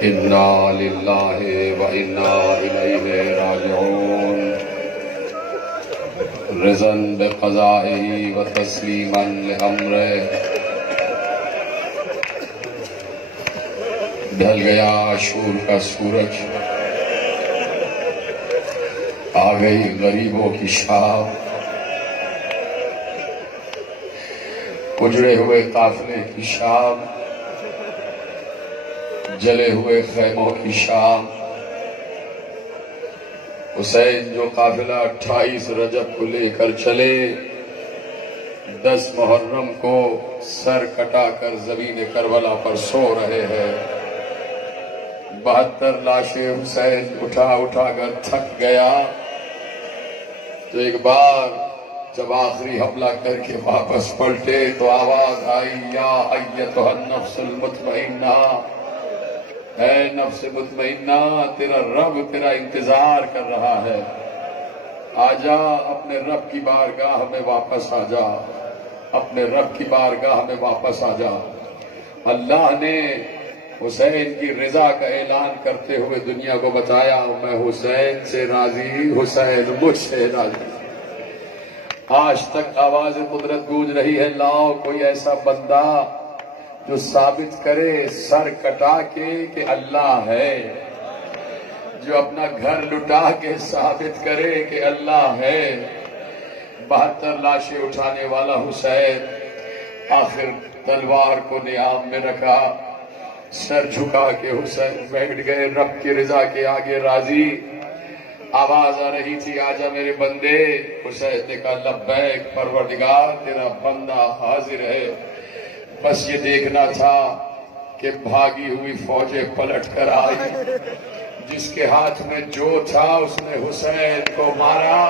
انا للہ و انا الیہ راجعون رضا بقضائہ و تسلیما لامرہ ڈھل گیا عاشور کا سورج آ گئی غریبوں کی شام اجڑے ہوئے قافلے کی شام جلے ہوئے خیموں کی شام حسین جو قافلہ 28 رجب کو لے کر چلے 10 محرم کو سر کٹا کر زمین کربلا پر سو رہے ہیں 72 لاشیں حسین اٹھا کر تھک گیا تو ایک بار جب آخری حملہ کر کے واپس پلٹے تو آواز آئی یا ایتھا النفس المطمئنہ اے نفس مطمئنہ تیرا رب تیرا انتظار کر رہا ہے آجا اپنے رب کی بارگاہ میں واپس آجا اپنے رب کی بارگاہ میں واپس آجا اللہ نے حسین کی رضا کا اعلان کرتے ہوئے دنیا کو بتایا میں حسین سے راضی حسین مجھ سے راضی آج تک آواز قدرت گونج رہی ہے لاؤ کوئی ایسا بندہ جو ثابت کرے سر کٹا کے کہ اللہ ہے جو اپنا گھر لٹا کے ثابت کرے کہ اللہ ہے 72 لاشیں اٹھانے والا حسین آخر تلوار کو نیام میں رکھا سر جھکا کے حسین بیٹھ گئے رب کی رضا کے آگے راضی آواز آ رہی تھی آجا میرے بندے حسین نے کہا لبیک پروردگار تیرا بندہ حاضر ہے بس یہ دیکھنا تھا کہ بھاگی ہوئی فوجیں پلٹ کر آئی جس کے ہاتھ میں جو تھا اس نے حسین کو مارا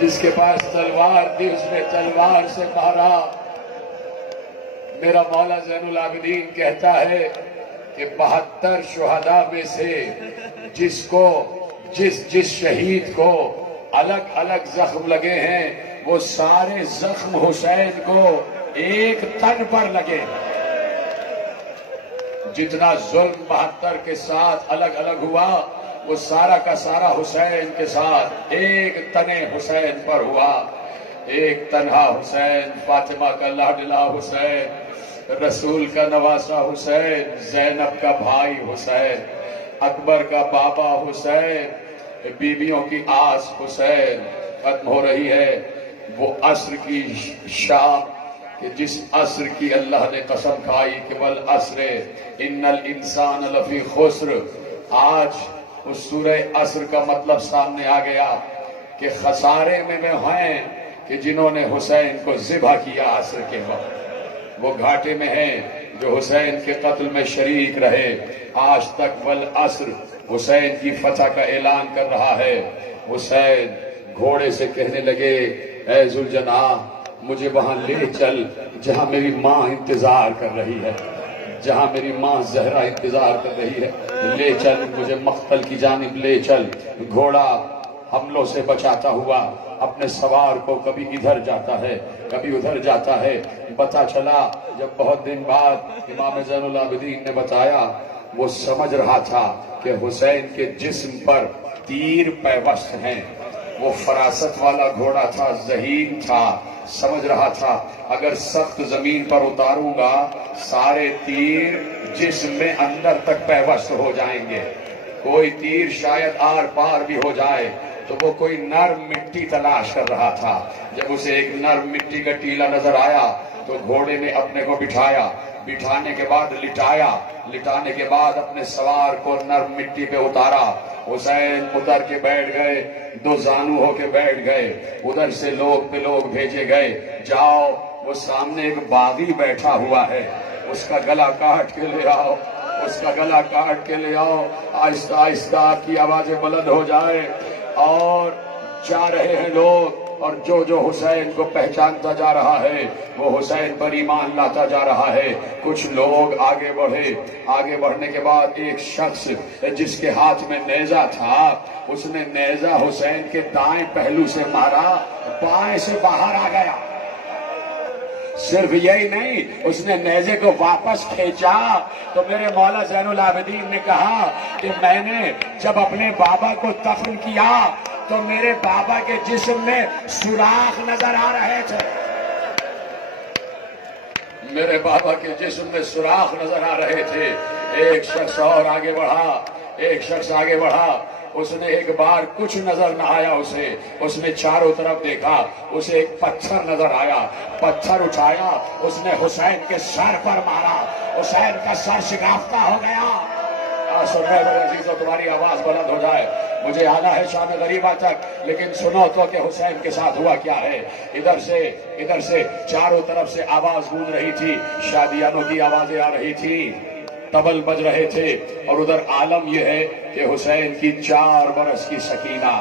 جس کے پاس تلوار تھی اس نے تلوار سے مارا میرا مولا زین العابدین کہتا ہے کہ 72 شہداء میں سے جس شہید کو الگ الگ زخم لگے ہیں وہ سارے زخم حسین کو ایک تن پر لگے جتنا ظلم 72 کے ساتھ الگ الگ ہوا وہ سارا کا سارا حسین کے ساتھ ایک تن حسین پر ہوا ایک تنہا حسین فاطمہ کا لاڈلا حسین رسول کا نواسا حسین زینب کا بھائی حسین اکبر کا بابا حسین بیویوں کی آس حسین ختم ہو رہی ہے وہ عصر کی شام کہ جس عصر کی اللہ نے قسم کھائی کہ والعصر ان الانسان لفی خسر آج اس سورہ عصر کا مطلب سامنے آ گیا کہ خسارے میں ہیں کہ جنہوں نے حسین کو ذبح کیا عصر کے وقت وہ گھاٹے میں ہیں جو حسین کے قتل میں شریک رہے آج تک والعصر حسین کی فتح کا اعلان کر رہا ہے حسین گھوڑے سے کہنے لگے اے ذوالجناح مجھے وہاں لے چل جہاں میری ماں انتظار کر رہی ہے جہاں میری ماں زہرا انتظار کر رہی ہے لے چل مجھے مقتل کی جانب لے چل گھوڑا حملوں سے بچاتا ہوا اپنے سوار کو کبھی ادھر جاتا ہے کبھی ادھر جاتا ہے پتہ چلا جب بہت دن بعد امام زین العابدین نے بتایا وہ سمجھ رہا تھا کہ حسین کے جسم پر تیر پیوست ہیں وہ فراست والا گھوڑا تھا ذہین تھا سمجھ رہا تھا اگر سخت زمین پر اتاروں گا سارے تیر جسم میں اندر تک پیوست ہو جائیں گے کوئی تیر شاید آر پار بھی ہو جائے تو وہ کوئی نرم مٹی تلاش کر رہا تھا جب اسے ایک نرم مٹی کا ٹیلا نظر آیا تو گھوڑے نے اپنے کو بٹھایا بٹھانے کے بعد لٹانے کے بعد اپنے سوار کو نرم مٹی پہ اتارا حسین اتر کے بیٹھ گئے دو زانو ہو کے بیٹھ گئے ادھر سے لوگ پہ لوگ بھیجے گئے جاؤ وہ سامنے ایک باغی بیٹھا ہوا ہے اس کا گلا کاٹ کے لے آؤ اس کا گلا کاٹ کے لے آؤ آہستہ آہستہ کی آوازیں بلند ہو جائے اور جا رہے ہیں لوگ اور جو حسین کو پہچانتا جا رہا ہے وہ حسین پر ایمان لاتا جا رہا ہے کچھ لوگ آگے بڑھے آگے بڑھنے کے بعد ایک شخص جس کے ہاتھ میں نیزہ تھا اس نے نیزہ حسین کے دائیں پہلو سے مارا بائیں سے باہر آ گیا صرف یہی نہیں، اس نے نیزے کو واپس کھینچا تو میرے مولا زین العابدین نے کہا کہ میں نے جب اپنے بابا کو دفن کیا تو میرے بابا کے جسم میں سوراخ نظر آ رہے تھے، میرے بابا کے جسم میں سوراخ نظر آ رہے تھے۔ ایک شخص اور آگے بڑھا، ایک شخص آگے بڑھا، اس نے ایک بار کچھ نظر نہ آیا اسے، اس نے چاروں طرف دیکھا، اسے ایک پتھر نظر آیا، پتھر اٹھایا، اس نے حسین کے سر پر مارا، حسین کا سر شکافتہ ہو گیا۔ سن رہے میرے عزیزو، تمہاری آواز بلند ہو جائے، مجھے آنا ہے شام غریبہ تک، لیکن سنو تو کہ حسین کے ساتھ ہوا کیا ہے۔ ادھر سے چاروں طرف سے آواز گونج رہی تھی، شادیانوں کی آوازیں آ رہی تھی، طبل بج رہے تھے، اور ادھر عالم یہ ہے کہ حسین کی 4 برس کی سکینہ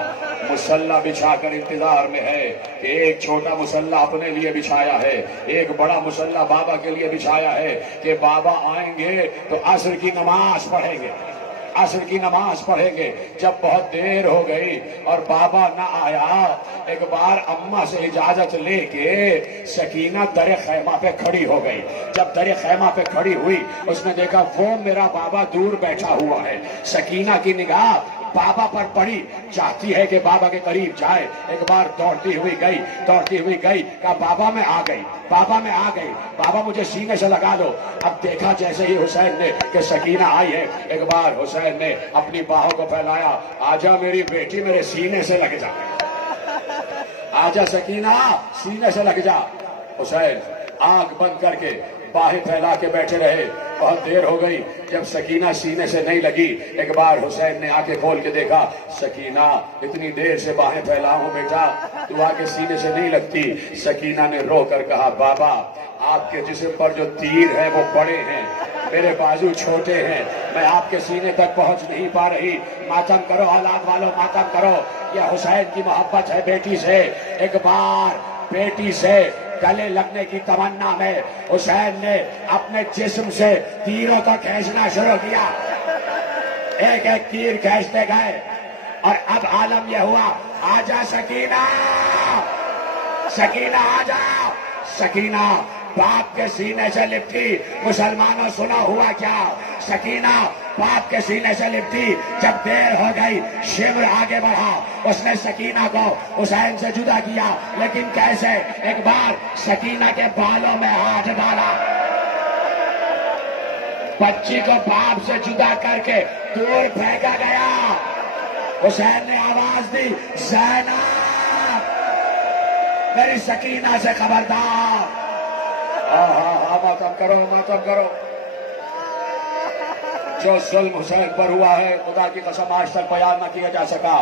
مسلح بچھا کر انتظار میں ہے کہ ایک چھوٹا مسلح اپنے لیے بچھایا ہے، ایک بڑا مسلح بابا کے لیے بچھایا ہے کہ بابا آئیں گے تو عصر کی نماز پڑھیں گے، عصر کی نماز پڑھیں گے۔ جب بہت دیر ہو گئی اور بابا نہ آیا، ایک بار اماں سے اجازت لے کے سکینہ در خیمہ پہ کھڑی ہو گئی۔ جب در خیمہ پہ کھڑی ہوئی، اس نے دیکھا وہ میرا بابا دور بیٹھا ہوا ہے۔ سکینہ کی نگاہ بابا پر پڑی، چاہتی ہے کہ بابا کے قریب جائے، ایک بار دوڑتی ہوئی گئی، کہا بابا میں آ گئی، بابا میں آ گئی، بابا مجھے سینے سے لگا دو۔ اب دیکھا جیسے ہی حسین نے کہ سکینہ آئی ہے، ایک بار حسین نے اپنی باہوں کو پھیلایا، آجا میری بیٹی میرے سینے سے لگ جا، آجا سکینہ سینے سے لگ جا۔ حسین آنکھ بند کر کے باہیں پھیلا کے بیٹھے رہے، بہت دیر ہو گئی، جب سکینہ سینے سے نہیں لگی، ایک بار حسین نے آنکھیں کھول کے دیکھا، سکینہ اتنی دیر سے باہیں پھیلا ہوں بیٹا، تو آ کے سینے سے نہیں لگتی۔ سکینہ نے رو کر کہا بابا آپ کے جسم پر جو تیر ہے وہ بڑے ہیں، میرے بازو چھوٹے ہیں، میں آپ کے سینے تک پہنچ نہیں پا رہی، ماتم کرو اولاد والوں، ماتم کرو۔ یہ حسین کی محبت ہے بیٹی سے۔ ایک بار بیٹی سے گلے لگنے کی تمنا میں حسین نے اپنے جسم سے تیروں کو کھینچنا شروع کیا، ایک ایک تیر کھینچتے گئے، اور اب عالم یہ ہوا، آجا سکینہ، سکینہ آجا۔ سکینہ باپ کے سینے سے لپٹی، مسلمانوں سنا ہوا کیا، سکینہ باپ کے سینے سے لپٹی۔ جب دیر ہو گئی، شمر آگے بڑھا، اس نے سکینہ کو حسین سے جدا کیا، لیکن کیسے؟ ایک بار سکینہ کے بالوں میں ہاتھ ڈالا، بچی کو باپ سے جدا کر کے دور پھینکا گیا۔ حسین نے آواز دی، زینب میری سکینہ سے خبردار۔ ماتم کرو، ماتم کرو۔ جو ظلم حسین پر ہوا ہے خدا کی قسم آج تک بیان نہ کیا جا سکا،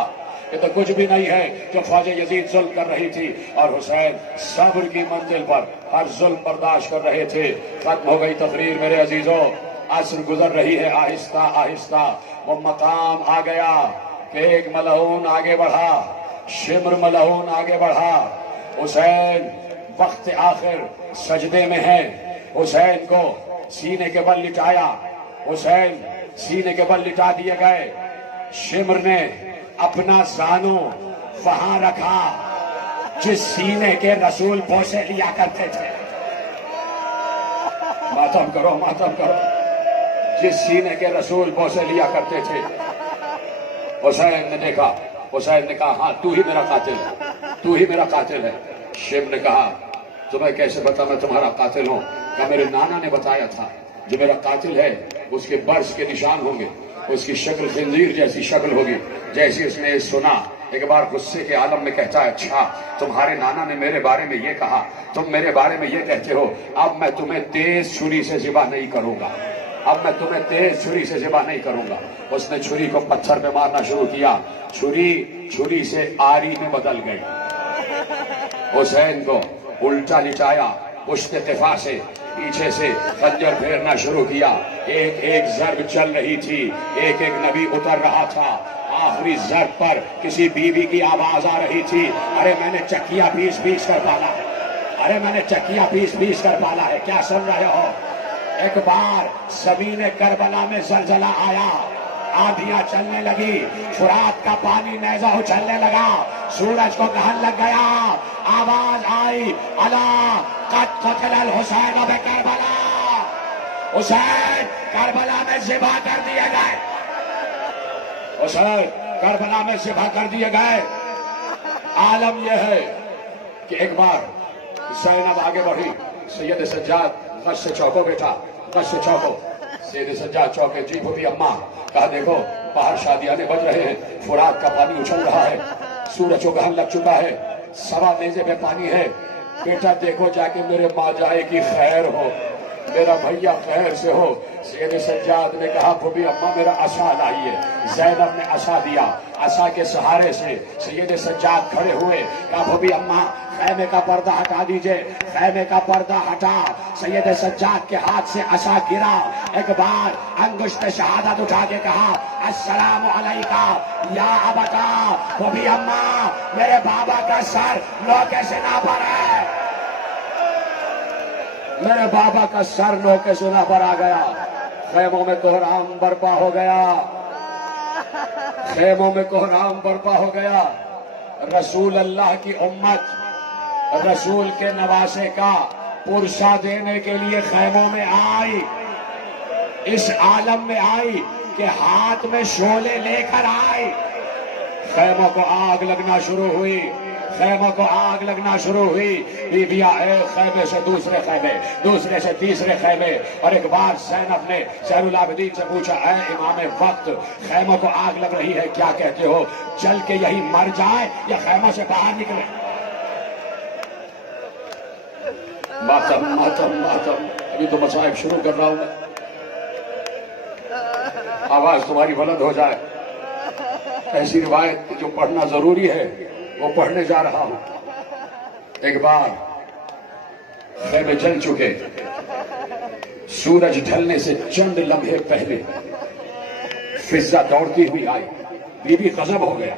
یہ تو کچھ بھی نہیں ہے جو فوج یزید ظلم کر رہی تھی، اور حسین صبر کی منزل پر ہر ظلم برداشت کر رہے تھے۔ ختم ہو گئی تقریر میرے عزیزوں، عصر گزر رہی ہے آہستہ آہستہ، وہ مقام آ گیا کہ ایک ملعون آگے بڑھا، شمر ملعون آگے بڑھا۔ حسین وقت آخر سجدے میں ہے، حسین کو سینے کے بل لٹایا، حسین سینے کے بل لٹا دیے گئے۔ شمر نے اپنا زانو وہاں رکھا جس سینے کے رسول بوسے لیا کرتے تھے۔ ماتم کرو، ماتم کرو، جس سینے کے رسول بوسے لیا کرتے تھے۔ حسین نے دیکھا، حسین نے کہا ہاں تو ہی میرا قاتل ہے، تو ہی میرا قاتل ہے۔ شمر نے کہا تمہیں کیسے پتا میں تمہارا قاتل ہوں؟ کہا میرے نانا نے بتایا تھا جو میرا قاتل ہے اس کے برس کے نشان ہوں گے، اس کی شکل خنزیر جیسی شکل ہوگی۔ جیسے اس نے سنا، ایک بار غصے کے عالم میں کہتا ہے اچھا تمہارے نانا نے میرے بارے میں یہ کہا، تم میرے بارے میں یہ کہتے ہو، اب میں تمہیں تیز چھری سے ذبح نہیں کروں گا، اب میں تمہیں تیز چھری سے ذبح نہیں کروں گا۔ اس نے چھری کو پتھر پہ مارنا شروع کیا، چھری سے آری میں بدل گئی۔ حسین کو الٹا لٹایا، پشت قفا سے پیچھے سے خنجر پھیرنا شروع کیا، ایک ایک ضرب چل رہی تھی، ایک ایک نبی اتر رہا تھا۔ آخری ضرب پر کسی بیوی کی آواز آ رہی تھی، ارے میں نے چکیا پیس پیس کر پالا ہے، ارے میں نے چکیا پیس پیس کر پالا ہے، کیا سن رہے ہو؟ ایک بار زمین کربلا میں زلزلہ آیا، آندھیاں چلنے لگی، فرات کا پانی نیزہ اچھلنے لگا، سورج کو گہن لگ گیا، آواز آئی الا قد قتل الحسین بکربلا، حسین کربلا میں ذبح کر دیے گئے، حسین کربلا میں ذبح کر دیے گئے۔ عالم یہ ہے کہ ایک بار زینب آگے بڑھی، سید سجاد غش سے چوکو بیٹا، غش سے چوکو، سید سجاد چوکے، جی بھوبی اماں، کہا دیکھو باہر شادیانے بج رہے ہیں، فرات کا پانی اچھل رہا ہے، سورج کو گہن لگ چکا ہے، سوا نیزے پہ پانی ہے، بیٹا دیکھو جا کے میرے ماں جائے کی خیر ہو، میرا بھیا خیر سے ہو۔ سید سجاد نے کہا بھوبی اماں میرا عصا لائیے، زینب نے عصا دیا، عصا کے سہارے سے سید سجاد کھڑے ہوئے، کہا بھوبی اماں خیمے کا پردہ ہٹا دیجئے، خیمے کا پردہ ہٹا، سید سجاد کے ہاتھ سے عصا گرا، ایک بار انگشت شہادت اٹھا کے کہا السلام علیکہ یا ابتا، بھوبی اماں میرے بابا کا سر نوکے سے نہ پر ہے، میرے بابا کا سر نوکے سنا پر آ گیا، خیموں میں کوہرام برپا ہو گیا، خیموں میں کوہرام برپا ہو گیا۔ رسول اللہ کی امت رسول کے نواسے کا پرسہ دینے کے لیے خیموں میں آئی، اس عالم میں آئی کہ ہاتھ میں شعلے لے کر آئی، خیموں کو آگ لگنا شروع ہوئی، خیموں کو آگ لگنا شروع ہوئی، بیویاں ایک خیمے سے دوسرے خیمے، دوسرے سے تیسرے خیمے، اور ایک بار زینب نے زین العابدین سے پوچھا اے امام وقت خیموں کو آگ لگ رہی ہے کیا کہتے ہو، چل کے یہی مر جائے یا خیموں سے باہر نکلے؟ ماتم ماتم ماتم، ابھی تو مصائب شروع کر رہا ہوں میں، آواز تمہاری بلند ہو جائے، ایسی روایت جو پڑھنا ضروری ہے وہ پڑھنے جا رہا ہوں۔ ایک بار خیمے جل چکے، سورج ڈھلنے سے چند لمحے پہلے فضہ دوڑتی ہوئی آئی، بی بی غضب ہو گیا،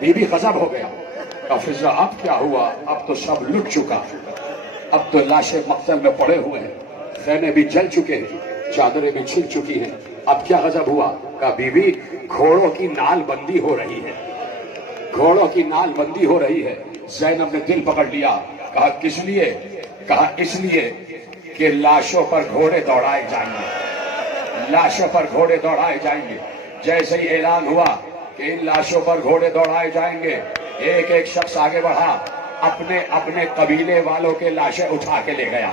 بی بی غضب ہو گیا، کہا فضہ اب کیا ہوا، اب تو سب لٹ چکا، اب تو لاشیں مقتل میں پڑے ہوئے ہیں، خیمے بھی جل چکے ہیں، چادریں بھی چھل چکی ہیں، اب کیا غضب ہوا؟ کہا بی بی گھوڑوں کی نال بندی ہو رہی ہے، گھوڑوں کی نال بندی ہو رہی ہے۔ زینب نے دل پکڑ لیا، کہا کس لیے؟ کہا اس لیے کہ لاشوں پر گھوڑے دوڑائے جائیں گے، لاشوں پر گھوڑے دوڑائے جائیں گے۔ جیسے ہی اعلان ہوا کہ ان لاشوں پر گھوڑے دوڑائے جائیں گے، ایک ایک شخص آگے بڑھا، اپنے اپنے قبیلے والوں کے لاشیں اٹھا کے لے گیا،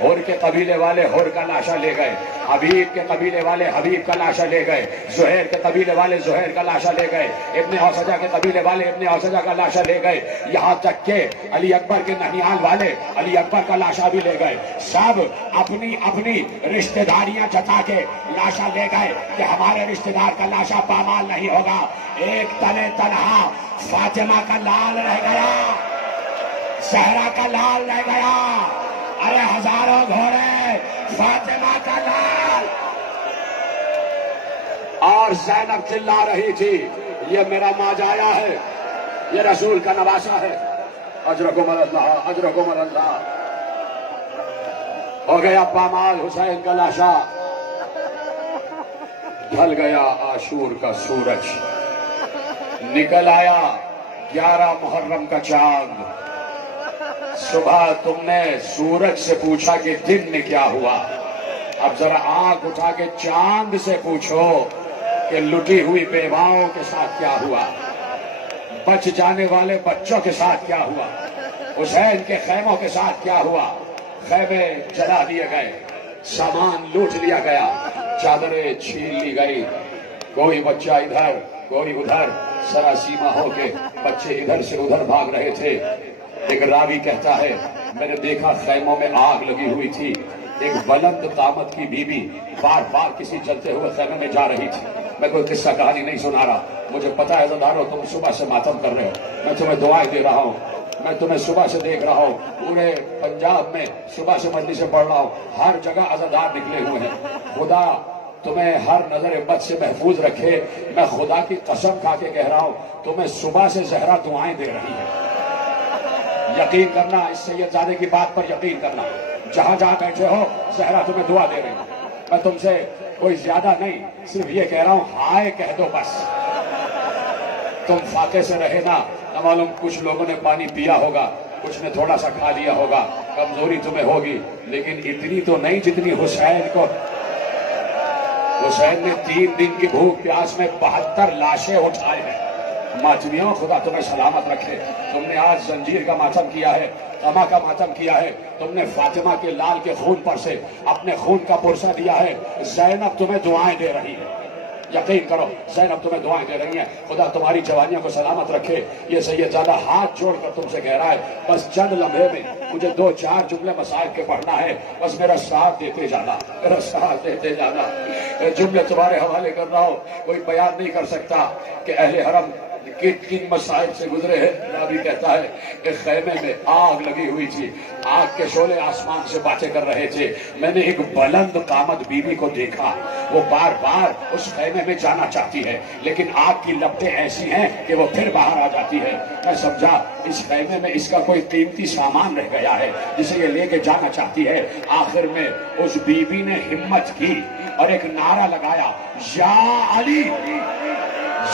ہور کے قبیلے والے ہور کا لاشا لے گئے، حبیب کے قبیلے والے حبیب کا لاشا لے گئے، زہیر کے قبیلے والے زہیر کا لاشا لے گئے، ابن اوسجہ کے قبیلے والے ابن اوسجہ کا لاشا لے گئے، یہاں تک کہ علی اکبر کے نہیال والے علی اکبر کا لاشا بھی لے گئے۔ سب اپنی اپنی رشتہ داریاں جتا کے لاشا لے گئے کہ ہمارے رشتہ دار کا لاشا پامال نہیں ہوگا۔ ایک تنے تنہا فاطمہ کا لال رہ گیا، زہرا کا لال رہ گیا، ارے ہزاروں گھوڑے، فاطمہ کا لال، اور زینب چلا رہی تھی یہ میرا ماجایا ہے، یہ رسول کا نواسا ہے، اجرکم اللہ اجرکم اللہ۔ ہو گیا پامال حسین کا لاشا، ڈھل گیا عاشور کا سورج، نکل آیا 11 محرم کا چاند۔ صبح تم نے سورج سے پوچھا کہ دن میں کیا ہوا، اب ذرا آنکھ اٹھا کے چاند سے پوچھو کہ لٹی ہوئی بیواؤں کے ساتھ کیا ہوا، بچ جانے والے بچوں کے ساتھ کیا ہوا، حسین کے خیموں کے ساتھ کیا ہوا۔ خیمے جلا دیے گئے، سامان لوٹ لیا گیا، چادریں چھین لی گئی، کوئی بچہ ادھر کوئی ادھر، سراسیمہ ہو کے بچے ادھر سے ادھر بھاگ رہے تھے۔ ایک راوی کہتا ہے میں نے دیکھا خیموں میں آگ لگی ہوئی تھی، ایک بلند قامت کی بیوی بار بار کسی جلتے ہوئے خیمے میں جا رہی تھی۔ میں کوئی قصہ کہانی نہیں سنا رہا، مجھے پتا ہے عزادارو تم صبح سے ماتم کر رہے ہو، میں تمہیں دعائیں دے رہا ہوں، میں تمہیں صبح سے دیکھ رہا ہوں، پورے پنجاب میں صبح سے مجلسیں پڑھ رہا ہوں، ہر جگہ عزادار نکلے ہوئے ہیں۔ خدا تمہیں ہر نظر بد سے محفوظ رکھے، میں خدا کی قسم کھا کے کہہ رہا ہوں تمہیں صبح سے زہرا دعائیں دے رہی ہے۔ یقین کرنا، اس سید زادے کی بات پر یقین کرنا، جہاں جہاں بیٹھے ہو زہرا تمہیں دعا دے رہی ہے۔ میں تم سے کوئی زیادہ نہیں، صرف یہ کہہ رہا ہوں ہائے کہہ دو بس. تم فاقے سے رہے نا، نہ معلوم کچھ لوگوں نے پانی پیا ہوگا، کچھ نے تھوڑا سا کھا لیا ہوگا، کمزوری تمہیں ہوگی، لیکن اتنی تو نہیں جتنی حسین کو. حسین نے 3 دن کی بھوک پیاس میں 72 لاشیں اٹھائے ہیں. ماتمیوں خدا تمہیں سلامت رکھے. تم نے آج زنجیر کا ماتم کیا ہے، غما کا ماتم کیا ہے، تم نے فاطمہ کے لال کے خون پر سے اپنے خون کا پرسہ دیا ہے. زینب تمہیں دعائیں دے رہی ہے، یقین کرو زینب تمہیں دعائیں دے رہی ہیں. خدا تمہاری جوانیوں کو سلامت رکھے. یہ سید زادہ ہاتھ جوڑ کر تم سے کہہ رہا ہے بس چند لمحے میں مجھے 2-4 جملے مسائل کے پڑھنا ہے، بس میرا ساتھ دیتے جانا، میرا ساتھ دیتے جانا. جملے تمہارے حوالے کر رہا ہوں، کوئی بیان نہیں کر سکتا کہ اہل حرم کن مسائل سے گزرے ہیں. نبی کہتا ہے ایک خیمے میں آگ لگی ہوئی تھی، آگ کے شعلے آسمان سے باتیں کر رہے تھے. میں نے ایک بلند قامت بیوی کو دیکھا، وہ بار بار اس خیمے میں جانا چاہتی ہے لیکن آگ کی لپٹیں ایسی ہیں کہ وہ پھر باہر آ جاتی ہے. میں سمجھا اس خیمے میں اس کا کوئی قیمتی سامان رہ گیا ہے جسے یہ لے کے جانا چاہتی ہے. آخر میں اس بیوی نے ہمت کی اور ایک نعرہ لگایا، یا علی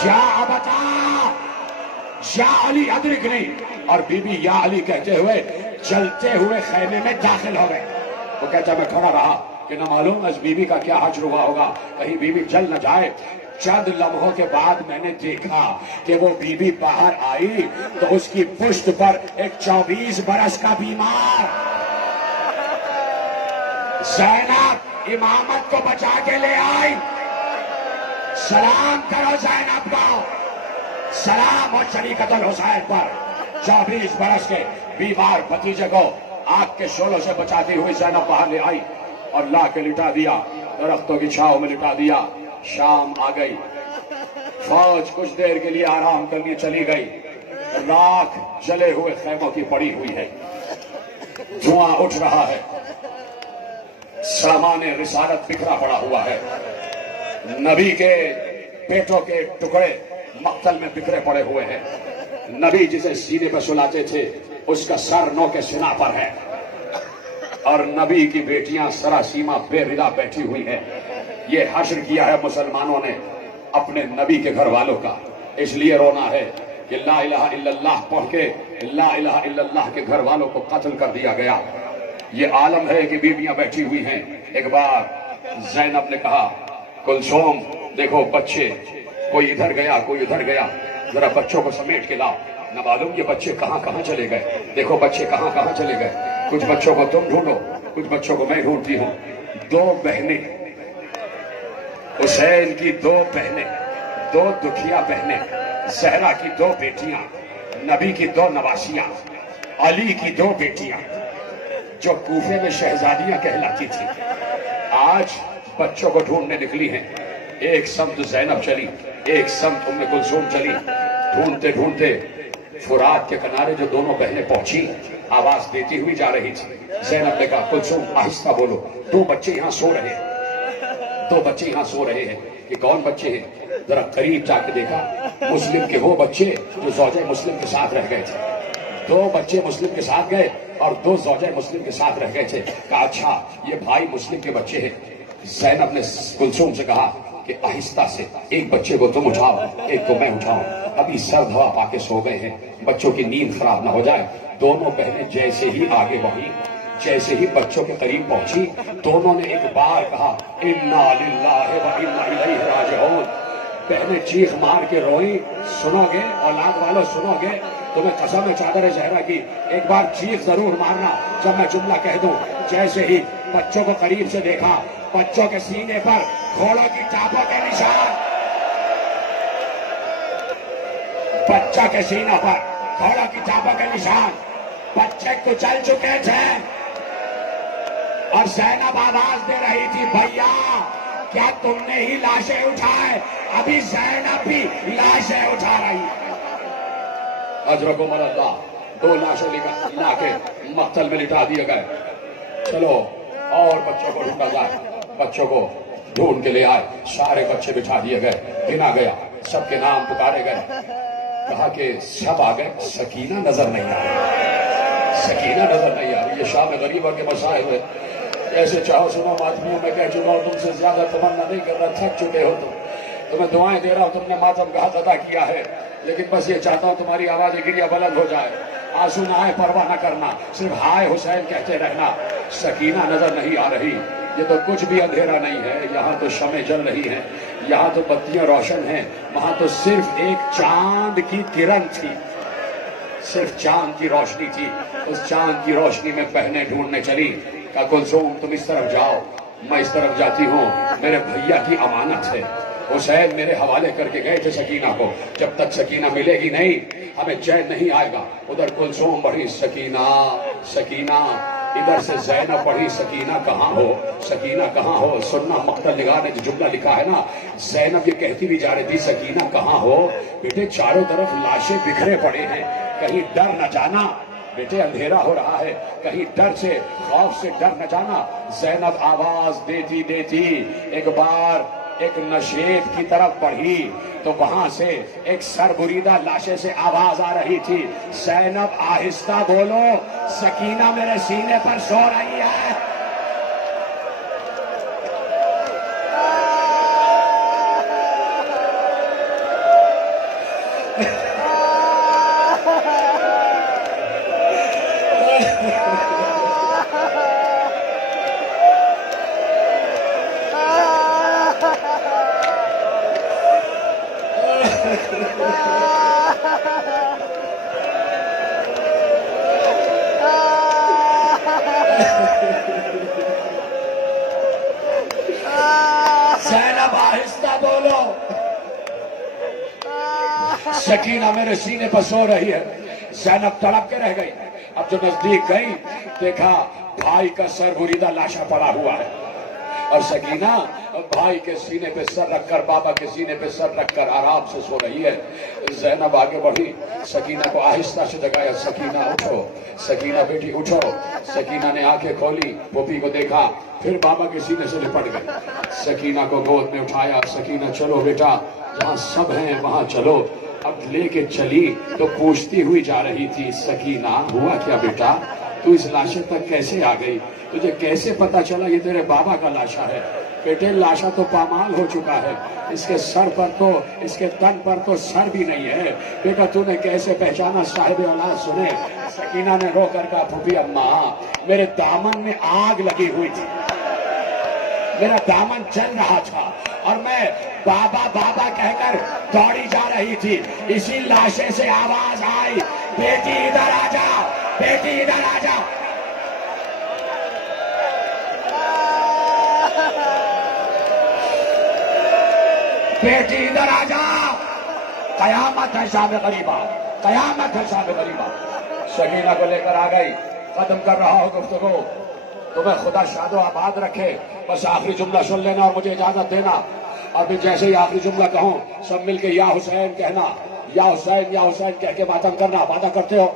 یا ابتا یا علی ادرکنی. اور بی بی یا علی کہتے ہوئے چلتے ہوئے خیمے میں داخل ہو گئے. وہ کہتا میں کھڑا رہا کہ نہ معلوم اس بی بی کا کیا حشر ہوا ہوگا، کہیں بی بی جل نہ جائے. چند لمحوں کے بعد میں نے دیکھا کہ وہ بی بی باہر آئی تو اس کی پشت پر ایک 24 برس کا بیمار. زینب امامت کو بچا کے لے آئی. سلام کرو زینب کو، سلام ہو شریکت الحسین پر. 24 برس کے بیمار بھتیجے کو آگ کے شعلوں سے بچاتی ہوئی زینب باہر لے آئی اور لا کے لٹا دیا، درختوں کی چھاؤں میں لٹا دیا. شام آ گئی، فوج کچھ دیر کے لیے آرام کرنے چلی گئی. راکھ جلے ہوئے خیموں کی پڑی ہوئی ہے، دھواں اٹھ رہا ہے، سامان رسالت بکھرا پڑا ہوا ہے. نبی کے پیٹوں کے ٹکڑے مقتل میں بکھرے پڑے ہوئے ہیں. نبی جسے سینے پہ سلاتے تھے اس کا سر نو کے سنا پر ہے، اور نبی کی بیٹیاں سراسیمہ بے ردا بیٹھی ہوئی ہیں. یہ حشر کیا ہے مسلمانوں نے اپنے نبی کے گھر والوں کا، اس لیے رونا ہے کہ لا الہ الا اللہ پڑھ کے لا الہ الا اللہ کے گھر والوں کو قتل کر دیا گیا. یہ عالم ہے کہ بیویاں بیٹھی ہوئی ہیں. ایک بار زینب نے کہا کلثوم دیکھو بچے، کوئی ادھر گیا کوئی ادھر گیا، ذرا بچوں کو سمیٹ کے لاؤ. نہ معلوم یہ بچے کہاں کہاں چلے گئے. دیکھو بچے کہاں کہاں چلے گئے. کچھ بچوں کو تم ڈھونڈو، کچھ بچوں کو میں ڈھونڈتی ہوں. 2 بہنیں، حسین کی 2 بہنیں، 2 دکھیا بہنیں، زہرا کی 2 بیٹیاں، نبی کی 2 نواسیاں، علی کی 2 بیٹیاں جو کوفے میں شہزادیاں کہلاتی تھیں، آج بچوں کو ڈھونڈنے نکلی ہیں. ایک سمت زینب چلی، ایک سمت ام کلثوم چلی. ڈھونڈتے ڈھونڈتے فرات کے کنارے جو دونوں بہنیں پہنچی، آواز دیتی ہوئی جا رہی تھی. زینب نے کہا کلثوم آہستہ بولو، 2 بچے یہاں سو رہے ہیں، 2 بچے یہاں سو رہے ہیں. یہ کون بچے ہیں؟ ذرا قریب جا کے دیکھا، مسلم کے وہ بچے جو زوجہ مسلم کے ساتھ رہ گئے تھے. 2 بچے مسلم کے ساتھ گئے اور 2 زوجہ مسلم کے ساتھ رہ گئے تھے. کہا اچھا یہ بھائی مسلم کے بچے ہیں. زینب نے کلثوم سے کہا کہ آہستہ سے ایک بچے کو تم اٹھاؤ، ایک کو میں اٹھاؤں، ابھی سرد ہوا پا کے سو گئے ہیں، بچوں کی نیند خراب نہ ہو جائے. دونوں بہنیں جیسے ہی آگے بڑھی، جیسے ہی بچوں کے قریب پہنچی، دونوں نے ایک بار کہا انا للہ و انا الیہ راجعون. بہنیں چیخ مار کے روئیں. سنو گے اولاد والوں، سنو گے، تمہیں قسم ہے چادر زہرا کی، ایک بار چیخ ضرور مارنا جب میں جملہ کہہ دوں. جیسے ہی بچوں کو قریب سے دیکھا، بچوں کے سینے پر گھوڑوں کی ٹاپوں کے نشان، بچہ کے سینوں پر گھوڑوں کی ٹاپوں کے نشان. بچے تو چل چکے تھے اور زینب آواز دے رہی تھی بھیا کیا تم نے ہی لاشیں اٹھائے؟ ابھی زینب بھی لاشیں اٹھا رہی. اجرکم اللہ. 2 لاشیں لا کے مقتل میں لٹا دیے گئے. چلو اور بچوں کو ڈھونڈا جائے. بچوں کو ڈھونڈ کے لے آئے، سارے بچے بٹھا دیے گئے، گنا گیا، سب کے نام پکارے گئے. کہا کہ سب آ گئے، سکینہ نظر نہیں آ رہی، سکینہ نظر نہیں آ رہی. یہ شام غریبہ کے مسائل ہوئے. ایسے چاہو سنو ماتمیوں میں کہہ چکا ہوں، تم سے زیادہ تمنا نہیں کر رہا، تھک چکے ہو تمہیں دعائیں دے رہا ہوں، تم نے ماتم کا حق ادا کیا ہے، لیکن بس یہ چاہتا ہوں تمہاری آواز گریہ بلند ہو جائے، آنسو نہ آئے، پرواہ نہ کرنا، صرف ہائے حسین کہتے رہنا۔ سکینہ نظر نہیں آ رہی، یہ تو کچھ بھی اندھیرا نہیں ہے، یہاں تو شمع جل رہی ہیں، یہاں تو بتیاں روشن ہیں، وہاں تو صرف ایک چاند کی کرن تھی، صرف چاند کی روشنی تھی، اس چاند کی روشنی میں پہنے ڈھونڈنے چلی۔ کہا کلثوم تم اس طرف جاؤ، میں اس طرف جاتی ہوں، میرے بھیا کی امانت ہے۔ حسین میرے حوالے کر کے گئے تھے سکینہ کو، جب تک سکینہ ملے گی نہیں ہمیں چین نہیں آئے گا۔ ادھر کلثوم بڑھی سکینہ سکینہ، ادھر سے زینب پڑھی سکینہ کہاں ہو، سکینہ کہاں ہو۔ سننا مقتل نگار نے جو جملہ لکھا ہے نا، زینب یہ کہتی بھی جا رہی تھی سکینہ کہاں ہو، بیٹے چاروں طرف لاشیں بکھرے پڑے ہیں، کہیں ڈر نہ جانا، بیٹے اندھیرا ہو رہا ہے، کہیں ڈر سے خوف سے ڈر نہ جانا۔ زینب آواز دیتی دیتی ایک بار ایک نشیب کی طرف بڑھی تو وہاں سے ایک سر بریدہ لاشے سے آواز آ رہی تھی، زینب آہستہ بولو، سکینہ میرے سینے پر سو رہی ہے۔ زینب آہستہ بولو، سکینہ میرے سینے پر سو رہی ہے۔ زینب تڑپ کے رہ گئی، اب جو نزدیک گئی دیکھا بھائی کا سر بریدہ لاشا پڑا ہوا ہے، اور سکینہ بھائی کے سینے پہ سر رکھ کر، بابا کے سینے پہ سر رکھ کر آرام سے سو رہی ہے۔ زینب آگے بڑھی، سکینہ کو آہستہ سے جگایا، سکینہ اٹھو، سکینہ بیٹی اٹھو۔ سکینہ نے آنکھیں کھولی، پھوپھی کو دیکھا، پھر بابا کے سینے سے لپٹ گئی، سکینہ کو گود میں اٹھایا۔ سکینہ چلو بیٹا، جہاں سب ہیں وہاں چلو۔ اب لے کے چلی تو پوچھتی ہوئی جا رہی تھی، سکینہ ہوا کیا بیٹا، تو اس لاشے تک کیسے آ گئی، تجھے کیسے پتا چلا یہ تیرے بابا کا لاشا ہے؟ بیٹے لاشا تو پامال ہو چکا ہے، اس کے سر پر تو، اس کے تن پر تو سر بھی نہیں ہے، بیٹا تو نے کیسے پہچانا؟ صاحب اولاد سنے۔ سکینہ نے رو کر کہا، پھوپھی اماں میرے دامن میں آگ لگی ہوئی تھی، میرا دامن جل رہا تھا اور میں بابا بابا کہہ کر دوڑی جا رہی تھی، اسی لاشے سے آواز آئی، بیٹی ادھر آ جا، بیٹی ادھر آ جا۔ بیٹی ادھر آ جا، قیامت ہے شام غریبہ، قیامت ہے شام غریبہ۔ سکینہ کو لے کر آ گئی، ختم کر رہا ہو گفتگو، تمہیں خدا شاد و آباد رکھے، بس آخری جملہ سن لینا اور مجھے اجازت دینا، اور پھر جیسے ہی آخری جملہ کہوں سب مل کے یا حسین کہنا، یا حسین یا حسین کہہ کے ماتم کرنا۔ وعدہ کرتے ہو؟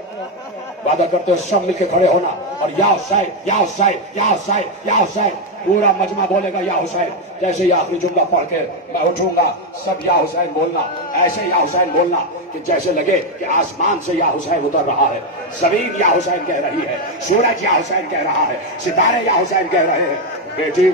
وعدہ کرتے ہو؟ سب مل کے کھڑے ہونا اور یا حسین یا حسین یا حسین یا حسین، پورا مجمع بولے گا یا حسین۔ جیسے ہی آخری جملہ پڑھ کے میں اٹھوں گا سب یا حسین بولنا، ایسے یا حسین بولنا کہ جیسے لگے کہ آسمان سے یا حسین اتر رہا ہے، زمین یا حسین کہہ رہی ہے، سورج یا حسین کہہ رہا ہے، ستارے یا حسین کہہ رہے ہیں۔ بیٹی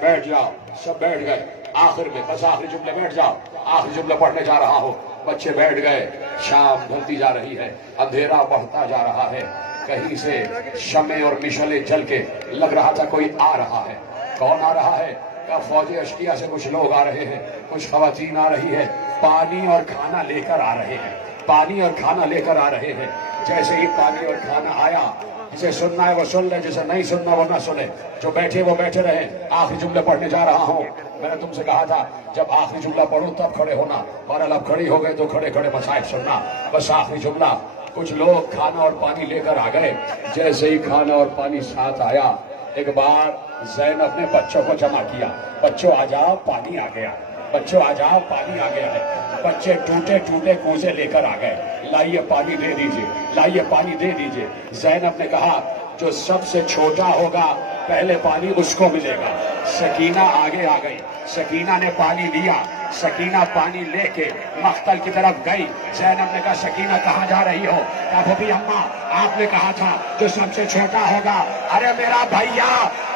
بیٹھ جاؤ، سب بیٹھ گئے، آخر میں بس آخری جملے بیٹھ جاؤ، آخری جملہ پڑھنے جا رہا ہوں۔ بچے بیٹھ گئے، شام ڈھلتی جا رہی ہے، اندھیرا بڑھتا جا رہا ہے، کہیں سے شمع اور مشعلیں جل کے لگ رہا تھا کوئی آ رہا ہے۔ کون آ رہا ہے؟ کہ فوج اشکیا سے کچھ لوگ آ رہے ہیں، کچھ خواتین آ رہی ہے، پانی اور کھانا لے کر آ رہے ہیں، پانی اور کھانا لے کر آ رہے ہیں۔ جیسے ہی پانی اور کھانا آیا، جسے سننا ہے وہ سن لے، جسے نہیں سننا وہ نہ سنے، جو بیٹھے وہ بیٹھے رہے۔ آخری جملے پڑھنے جا رہا ہوں، میں نے تم سے کہا تھا جب آخری جملہ پڑھوں تب کھڑے ہونا، اور اب کھڑی ہو گئے تو کھڑے کھڑے مصائب سننا۔ بس آخری جملہ، کچھ لوگ کھانا اور پانی لے کر آ گئے، جیسے ہی کھانا اور پانی ساتھ آیا، ایک بار زینب نے بچوں کو جمع کیا، بچوں آ جاؤ پانی آ گیا، بچوں آ جاؤ پانی آ گیا ہے۔ بچے ٹوٹے ٹوٹے کوزے لے کر آ گئے، لائیے پانی دے دیجئے، لائیے پانی دے دیجئے۔ زینب نے کہا جو سب سے چھوٹا ہوگا پہلے پانی اس کو ملے گا۔ سکینہ آگے آ گئی، سکینہ نے پانی لیا، سکینہ پانی لے کے مقتل کی طرف گئی۔ زینب نے کہا سکینہ کہاں جا رہی ہو؟ کہا بھبی اماں آپ نے کہا تھا جو سب سے چھوٹا ہوگا، ارے میرا بھیا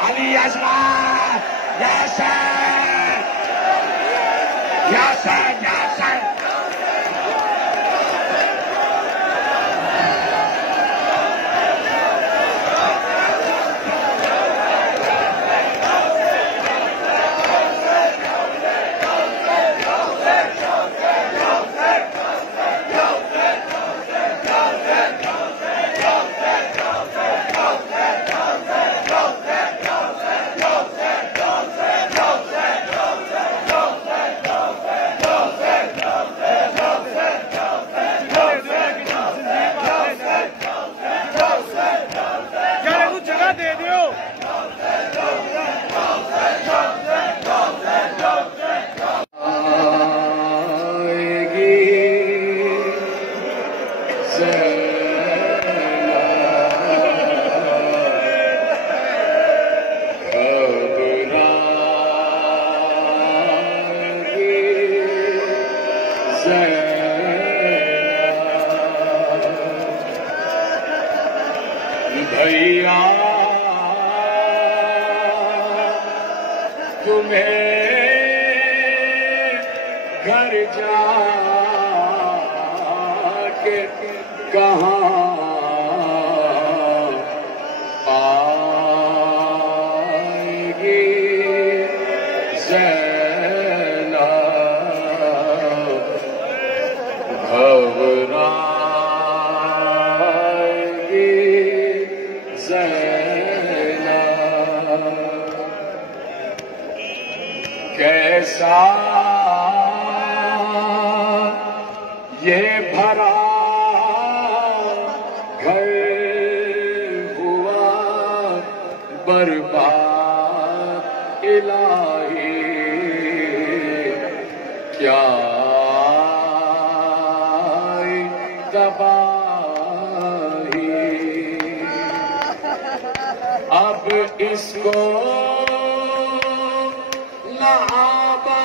علی اصغر، یا حسین یا حسین یا حسین۔ بھیا تمہیں گھر جا کے کہاں پائے گی زینب، گھبرائے گی زینب۔ کیسا یہ بھرا گھر ہوا برباد، الہی کیا تباہی، اب اس کو نہ آباد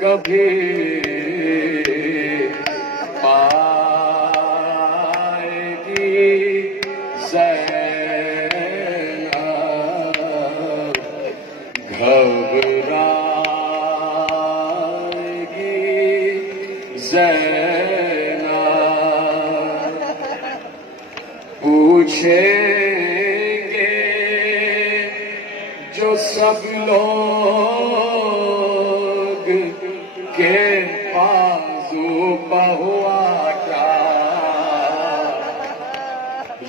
کبھی پائے گی زینب، گھبرائے گی زینب۔ پوچھیں گے جو سب لوگ کہ بازو پہ ہوا کیا،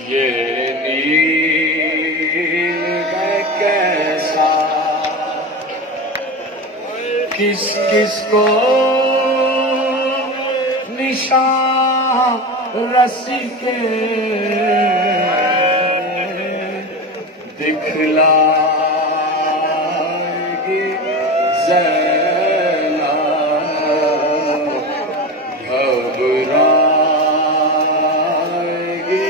یہ نیل ہے کیسا، کس کس کو نشان رسی کے دکھلائے گی زینب، گھبرائے گی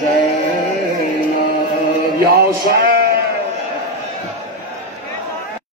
زینب۔ یا حسین